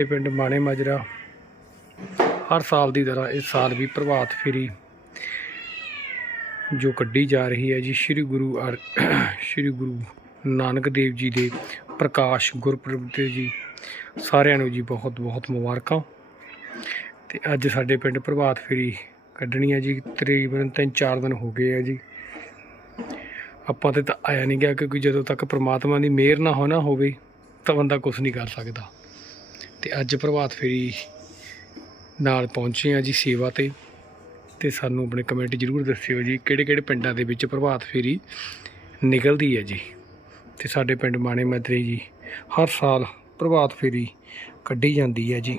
ਇਹ ਪਿੰਡ ਮਾਣੇ ਮਾਜਰਾ। ਹਰ ਸਾਲ ਦੀ ਤਰ੍ਹਾਂ ਇਸ ਸਾਲ ਵੀ ਪ੍ਰਭਾਤ ਫੇਰੀ ਜੋ ਕੱਢੀ ਜਾ ਰਹੀ ਹੈ ਜੀ, ਸ੍ਰੀ ਗੁਰੂ ਅਰ, ਸ੍ਰੀ ਗੁਰੂ ਨਾਨਕ ਦੇਵ ਜੀ ਦੇ ਪ੍ਰਕਾਸ਼ ਗੁਰਪੁਰਬ ਤੇ ਜੀ। ਸਾਰਿਆਂ ਨੂੰ ਜੀ ਬਹੁਤ ਬਹੁਤ ਮੁਬਾਰਕਾਂ। ਤੇ ਅੱਜ ਸਾਡੇ ਪਿੰਡ ਪ੍ਰਭਾਤ ਫੇਰੀ ਕੱਢਣੀ ਹੈ ਜੀ, ਤਕਰੀਬਨ 3-4 ਦਿਨ ਹੋ ਗਏ ਆ ਜੀ। ਆਪਾਂ ਤੇ ਤਾਂ ਆਇਆ ਨਹੀਂ ਗਿਆ ਕਿਉਂਕਿ ਜਦੋਂ ਤੱਕ ਪ੍ਰਮਾਤਮਾ ਦੀ ਮਿਹਰ ਨਾ ਹੋਣਾ ਹੋਵੇ, ਤਾਂ ਬੰਦਾ ਕੁਝ ਨਹੀਂ ਕਰ ਸਕਦਾ। ਤੇ ਅੱਜ ਪ੍ਰਭਾਤ ਫੇਰੀ ਨਾਲ ਪਹੁੰਚੇ ਆ ਜੀ ਸੇਵਾ ਤੇ। ਤੇ ਸਾਨੂੰ ਆਪਣੇ ਕਮੈਂਟ ਜਰੂਰ ਦੱਸਿਓ ਜੀ ਕਿਹੜੇ ਕਿਹੜੇ ਪਿੰਡਾਂ ਦੇ ਵਿੱਚ ਪ੍ਰਭਾਤ ਫੇਰੀ ਨਿਕਲਦੀ ਹੈ ਜੀ। ਤੇ ਸਾਡੇ ਪਿੰਡ ਮਾਣੇ ਮਦਰੇ ਜੀ, ਹਰ ਸਾਲ ਪ੍ਰਭਾਤ ਫੇਰੀ ਕੱਢੀ ਜਾਂਦੀ ਹੈ ਜੀ।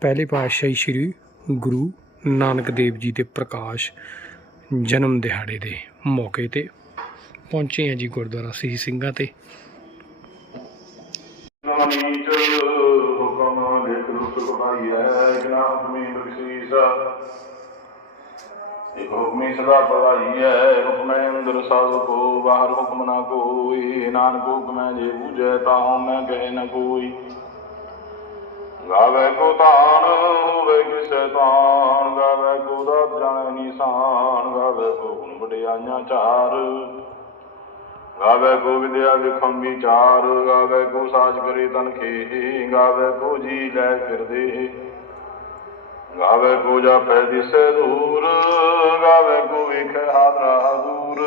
ਪਹਿਲੇ ਪਾਤਸ਼ਾਹੀ ਸ੍ਰੀ ਗੁਰੂ ਨਾਨਕ ਦੇਵ ਜੀ ਦੇ ਪ੍ਰਕਾਸ਼ ਜਨਮ ਦਿਹਾੜੇ ਦੇ ਮੌਕੇ ਤੇ ਪਹੁੰਚੇ ਆ ਜੀ ਗੁਰਦੁਆਰਾ ਸੀ ਸਿੰਘਾਂ ਤੇ। ਹੁਕਮੀ ਸਦਾ ਪਵਾਈ ਹੈ, ਹੁਕਮੈ ਅੰਦਰ ਸਭ ਕੋ, ਬਾਹਰ ਹੁਕਮ ਨਾ ਕੋਈ, ਨਾਨਕ ਹੁਕਮੈ ਜੇ ਬੂਝੈ ਤਾਹੂ ਮੈਂ ਕਹਿ ਨ ਕੋਈ। ਗਾਵੇ ਕੋ ਤਾਣ ਹੋਵੇ ਕਿਸੈ ਤਾਣ ਗਾਵੇ ਕੋ ਦਾਤ ਜਾਣੈ ਨਿਸ਼ਾਨ, ਗਾਵੇ ਕੋ ਗੁਣ ਵਡਿਆਈਆਂ ਚਾਰ। ਗਾਵੇ ਕੋ ਵਿਦਿਆ ਵਿਖਮ ਵਿਚਾਰ ਗਾਵੇ ਕੋ ਸਾਜ ਕਰੇ ਤਨ ਖੇ ਗਾਵੇ ਕੋ ਜੀ ਲੈ ਫਿਰਦੇ। ਗਾਵੇ ਕੋ ਜਾਪੈ ਦਿਸੈ ਦੂਰ, ਗਾਵੇ ਕੋ ਵੇਖੈ ਹਾਦਰਾ ਦੂਰ।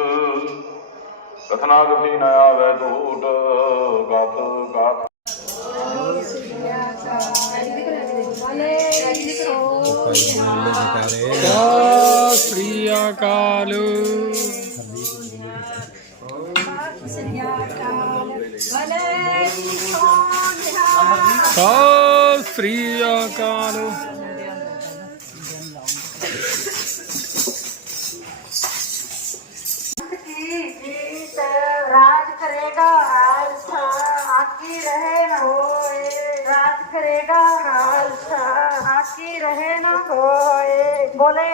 ਕਥਨਾ ਕਥੀ ਨ ਆਵੇ ਟੂਟ ਗਤ ਗਤ ਸਤਿ ਸ੍ਰੀ ਅਕਾਲ। ਸਤਿ ਸ੍ਰੀ ਅਕਾਲ। करेगा हाल बाकी रहे ना होए बोले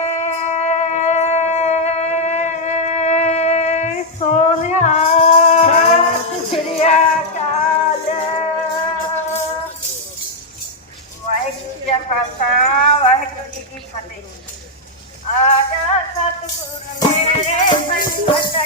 सोनिया चिड़िया काल वाहेगुरु जी वाहेगुरु जी की फतेह आजा सतगुरु मेरे संग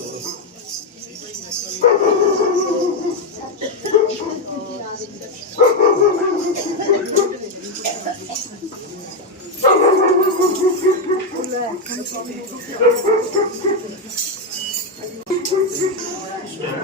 No.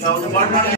Now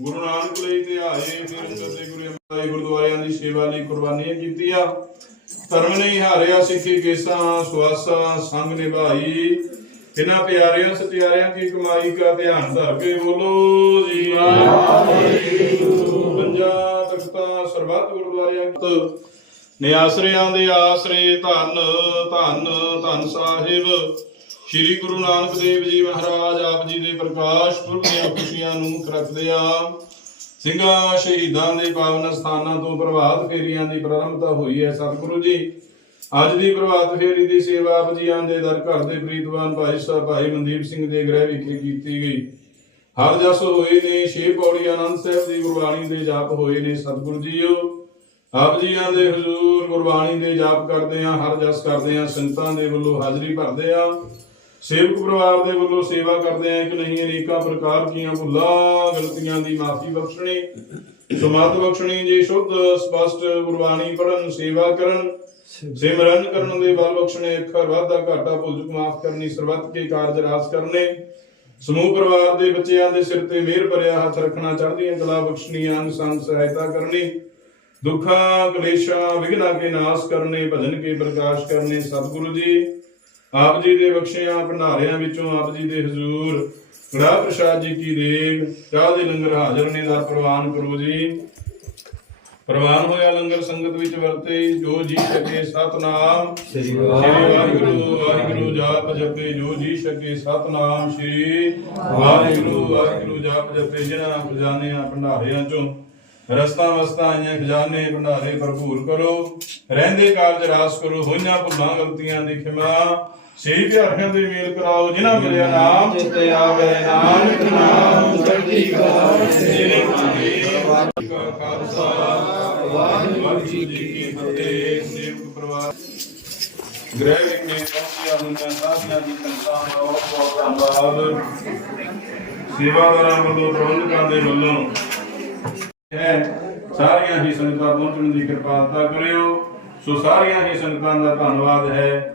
ਗੁਰੂ ਨਾਨਕ ਲਈ ਤੇ ਆਏ ਫਿਰ ਕਰਦੇ ਗੁਰੂ ਅਮਰਦਾਸ ਗੁਰਦੁਆਰਿਆਂ ਦੀ ਸੇਵਾ ਲਈ ਕੁਰਬਾਨੀਆਂ ਕੀਤੀਆਂ। ਧਰਮ ਨਹੀਂ ਹਾਰਿਆ ਸਿੱਖੀ ਕੇਸਾਂ ਸੁਆਸਾਂ ਸੰਗ ਨਿਭਾਈ। ਇਹਨਾਂ ਪਿਆਰਿਆਂ ਸਤਿਆਰਿਆਂ ਕੀ ਕਮਾਈ ਕਾ ਧਿਆਨ ਧਰ ਕੇ ਬੋਲੋ ਜੀ। ਵਾਹਿਗੁਰੂ। ਪੰਜਾ ਤਖਤਾਂ ਸਰਬੱਤ ਗੁਰਦੁਆਰਿਆਂ ਤੋਂ ਨਿਆਸਰਿਆਂ ਦੇ ਆਸਰੇ ਧੰਨ ਧੰਨ ਧੰਨ ਸਾਹਿਬ। ਸ੍ਰੀ ਗੁਰੂ ਨਾਨਕ ਦੇਵ ਜੀ ਮਹਾਰਾਜ ਆਪ ਜੀ ਦੇ ਪ੍ਰਕਾਸ਼ ਪੁਰਬ ਦੀਆਂ ਖੁਸ਼ੀਆਂ ਨੂੰ ਮੁੱਖ ਰੱਖਦਿਆਂ ਸਿੰਘਾਂ, ਸ਼ਹੀਦਾਂ ਦੇ ਪਾਵਨ ਸਥਾਨਾਂ ਤੋਂ ਪ੍ਰਭਾਤ ਫੇਰੀਆਂ ਦੀ ਪ੍ਰਾਰੰਭਤਾ ਹੋਈ ਹੈ ਸਤਿਗੁਰੂ ਜੀ। ਅੱਜ ਦੀ ਪ੍ਰਭਾਤ ਫੇਰੀ ਦੀ ਸੇਵਾ ਆਪ ਜੀਆਂ ਦੇ ਦਰ ਘਰ ਦੇ ਪ੍ਰੀਤਵਾਨ ਭਾਈ ਸਾਹਿਬ ਭਾਈ ਮਨਦੀਪ ਸਿੰਘ ਦੇ ਗ੍ਰਹਿ ਵਿਖੇ ਕੀਤੀ ਗਈ। ਹਰ ਜਸ ਹੋਏ ਨੇ, ਛੇ ਪੌੜੀ ਆਨੰਦ ਸਾਹਿਬ ਦੀ ਗੁਰਬਾਣੀ ਦੇ ਜਾਪ ਹੋਏ ਨੇ ਸਤਿਗੁਰੂ ਜੀਓ। ਆਪ ਜੀਆਂ ਦੇ ਹਜ਼ੂਰ ਗੁਰਬਾਣੀ ਦੇ ਜਾਪ ਕਰਦੇ ਆ, ਹਰ ਜਸ ਕਰਦੇ ਆ ਸੰਤਾਂ ਦੇ ਵੱਲੋਂ ਹਾਜ਼ਰੀ ਭਰਦੇ ਆ। ਸੇਵਕ ਪਰਿਵਾਰ ਦੇ ਵੱਲੋਂ ਸੇਵਾ ਕਰਦੇ ਆ ਕਿ ਨਹੀਂ, ਅਨੇਕਾਂ ਪ੍ਰਕਾਰ ਦੀਆਂ ਭੁੱਲਾਂ, ਗਲਤੀਆਂ ਦੀ ਮਾਫੀ ਬਖਸ਼ਣੀ ਸੁਮਤ ਬਖਸ਼ਣੀ, ਜੀ ਸ਼ੁੱਧ, ਸਪਸ਼ਟ ਗੁਰਬਾਣੀ ਪੜਨ ਸੇਵਾ ਕਰਨ, ਸਿਮਰਨ ਕਰਨ ਦੇ ਬਲ ਬਖਸ਼ਣੇ, ਅੱਖਰ ਵਾਧਾ ਘਾਟਾ ਭੁੱਲ ਚੁੱਕ ਮਾਫ ਕਰਨੀ, ਸਰਬੱਤ ਕੇ ਕਾਰਜ ਰਾਸ ਕਰਨੇ, ਸਮੂਹ ਪਰਿਵਾਰ ਦੇ ਬੱਚਿਆਂ ਦੇ ਸਿਰ ਤੇ ਮਿਹਰ ਭਰਿਆ ਹੱਥ ਰੱਖਣਾ ਚਾਹਦੀਆਂ, ਕਲਾ ਬਖਸ਼ਣੀਆਂ ਅੰਗ ਸੰਗ ਸਹਾਇਤਾ ਕਰਨੀ, ਦੁੱਖਾਂ, ਕਲੇਸ਼ਾਂ, ਵਿਘਨਾਂ ਕੇ ਨਾਸ ਕਰਨੇ, ਭਜਨ ਕੇ ਪ੍ਰਕਾਸ਼ ਕਰਨੇ, ਸਤਿਗੁਰੂ ਜੀ ਆਪ ਜੀ ਦੇ ਬਖਸ਼ਿਆਂ ਭੰਡਾਰਿਆਂ ਵਿੱਚੋਂ ਆਪ ਜੀ ਦੇ ਹਜ਼ੂਰ। ਕੜਾ ਪ੍ਰਸ਼ਾਦ ਜੀ ਕੀ ਦੇਗ ਚਾਹ ਦੇ ਲੰਗਰ ਹਾਜ਼ਰ ਨੇ ਦਾ ਪ੍ਰਵਾਨ ਕਰੋ ਜੀ। ਪ੍ਰਵਾਨ ਹੋਇਆ ਲੰਗਰ ਸੰਗਤ ਵਿੱਚ ਵਰਤੇ ਜੋ ਜੀ ਸਕੇ ਸਤਨਾਮ। ਸ੍ਰੀ ਵਾਹਿਗੁਰੂ। ਵਾਹਿਗੁਰੂ ਜਾਪ ਜਪੇ ਜੋ ਜੀ ਸਕੇ ਸਤਨਾਮ। ਸ੍ਰੀ ਵਾਹਿਗੁਰੂ ਵਾਹਿਗੁਰੂ ਜਾਪ ਜਪੇ ਜਿਨ੍ਹਾਂ ਖਜ਼ਾਨਿਆਂ ਭੰਡਾਰਿਆਂ ਚੋਂ। ਰਸਤਾ ਵਸਤਾ ਆਈਆਂ ਖਜ਼ਾਨੇ ਭੰਡਾਰੇ ਭਰਪੂਰ ਕਰੋ। ਰਹਿੰਦੇ ਕਾਰਜ ਰਾਸ ਕਰੋ ਹੋਈਆਂ ਭੁੱਲਾਂ ਗਲਤੀਆਂ ਦੀ ਖਿਮਾ ਸਹੀ ਪਿਆਰਿਆਂ ਦੇ ਮੇਲ ਕਰਾਓ ਜਿਨ੍ਹਾਂ ਮਿਲਿਆ ਨਾਮ ਚਿੱਤੇ ਆਵੇ ਨਾਨਕ ਨਾਮ ਚੜ੍ਹਦੀ ਕਲਾ ਭਾਣੇ ਕਾ ਖਾਲਸਾ ਵਾਹਿਗੁਰੂ ਜੀ ਕੀ ਫਤਿਹ ਸੇਵਕ ਪਰਿਵਾਰ। ਗ੍ਰਹਿ ਵਿਖੇ ਪਹੁੰਚਿਆ ਹੋਈਆਂ ਸਾਧੀਆਂ ਦੀ ਸੰਗਤਾਂ ਦਾ ਬਹੁਤ ਬਹੁਤ ਧੰਨਵਾਦ। ਸੇਵਾਦਾਰਾਂ ਵੱਲੋਂ ਪ੍ਰਬੰਧਕਾਂ ਦੇ ਵੱਲੋਂ ਹੈ ਸਾਰੀਆਂ ਹੀ ਸੰਗਤਾਂ ਪਹੁੰਚਣ ਦੀ ਕਿਰਪਾਲਤਾ ਕਰਿਓ। ਸੋ ਸਾਰੀਆਂ ਹੀ ਸੰਗਤਾਂ ਦਾ ਧੰਨਵਾਦ ਹੈ।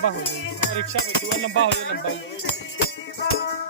lang baho. Riksha, dual lang baho, yun lang baho.